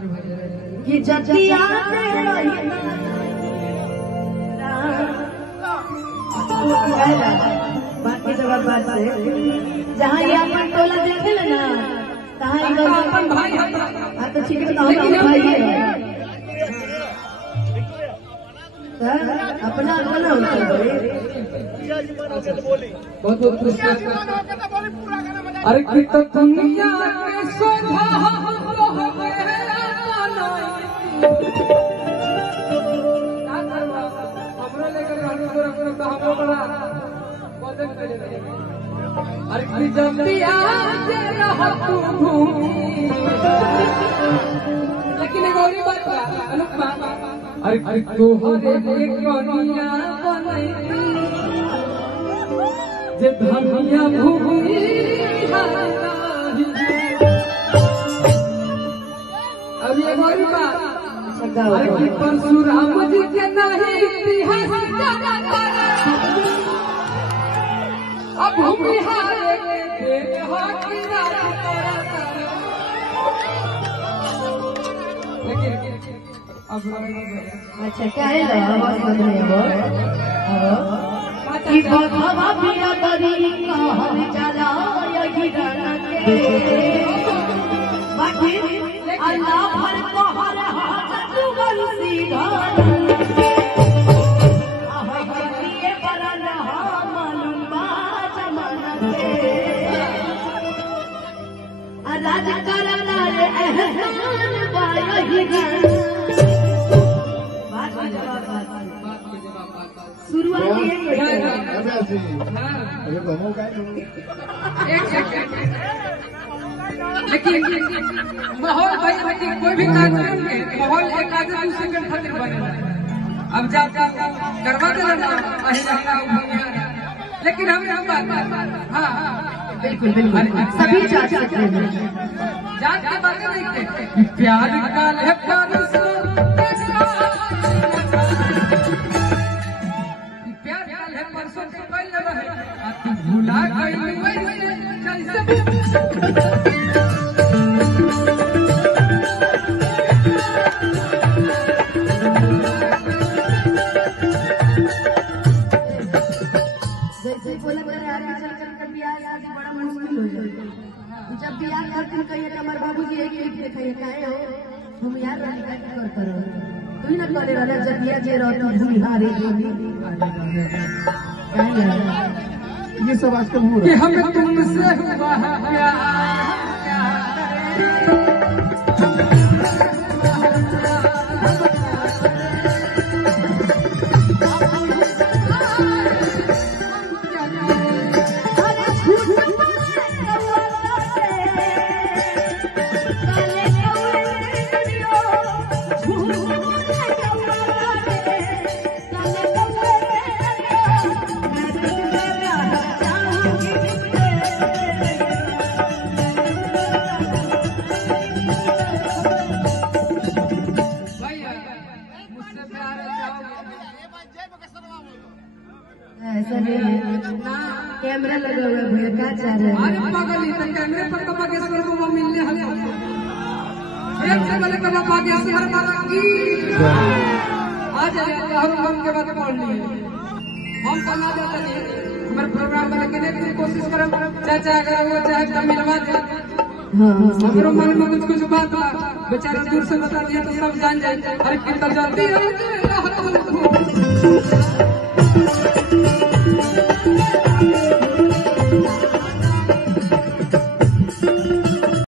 कि जतिया बाकी जगह बात से जहाँ ये अपन टोला देखे ना तहाँ अपन भाई तो ठीक है भाई है अपना अपना बहुत बहुत अरे कितना दुनिया में शोभा अरे जब लेकिन एक और बात अनुपमा अरे तोहरे कनिया बनैती जे धनिया भूमि अभी एक और बात अरे परशुराम जी के नहीं अब भूमि हारे के अच्छा क्या है आवाज बंद है वो कि बाबा पिया तरी कहल चला यही गाना के बाकी अल्लाह भर तो हर हाथ जुगल सीधा आहा के बरन मालूम बा जमाना के राज करना रे एहसान बा यही गाना लेकिन माहौल भाई लेकिन कोई भी कार्यक्रम के माहौल एक आधे दूसरे के खातिर बने अब जा करवा देना ना लेकिन हम बात हाँ बिल्कुल बिल्कुल सभी जा सकते हैं जान की बातें नहीं कहते प्यार का है परसों से पहले रहे भूला गई जैसे बोला आगे चलकर बियाह शादी बड़ा मुश्किल हो जाएगा जब बियाह करते कहिए कि हमारे बाबूजी एक देखाइए काहे हो हम यार करते रहो तू ना करे रहना जब बियाह जे रहते भूल हारे ये सब आजकल हो रहा है हमें तुमसे हुआ है प्यार कैमरा लगा हुआ है भैया क्या चाह रहे हैं अरे पागल ही कैमरे पर तो बागेश्वर को मिलने हले एक से पहले कब बागेश्वर मारा की आज हम के बात बोल लिए हम बना देते हैं हमारे प्रोग्राम बना के देखने की कोशिश करें चाचा अगर वो चाहे तो मिलवा दे हमारे मन में कुछ बात बेचारा दूर से बता दिया तो सब जान जाए अरे कितना जल्दी है